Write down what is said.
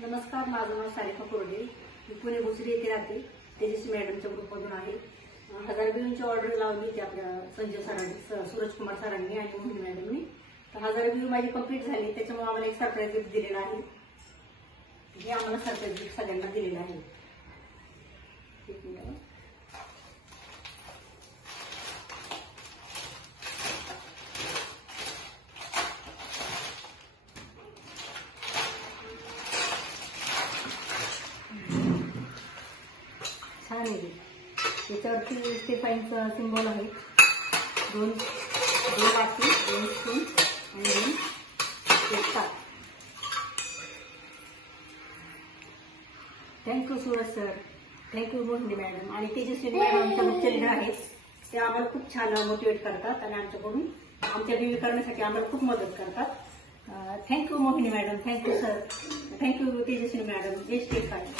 नमस्कार, माझं नाव सारिका कोरडे. मी पुणे भोसरी येथे राहते. तेजस्वी मॅडमच्या ग्रुपमधून आहे. 1000 व्ह्यूची ऑर्डर लावली होती आपल्या संजय सरांनी, सूरज कुमार सरांनी आणि मोहिनी मॅडमनी. तर 1000 व्ह्यू माझी कंप्लीट झाली. त्याच्यामुळे आम्हाला एक सरप्राईज गिफ्ट दिलेला आहे. हे आम्हाला सरप्राईज गिफ्ट सगळ्यांना दिलेलं आहे. छान आहे. त्याच्यावरती स्टेफाईनचा सिम्बॉल आहे. दोन वाटी, 2 स्पून आणि 1 ताक. थँक्यू सूरज सर, थँक्यू मोहिनी मॅडम आणि तेजस्वी मॅडम आमच्या मुख्य लीडर आहेत. ते आम्हाला खूप छान मोटिवेट करतात आणि आमच्याकडून आमच्या रिव्ह्यू करण्यासाठी आम्हाला खूप मदत करतात. थँक्यू मोहिनी मॅडम, थँक्यू सर, थँक्यू तेजस्वी मॅडम. जय स्टेफाईन.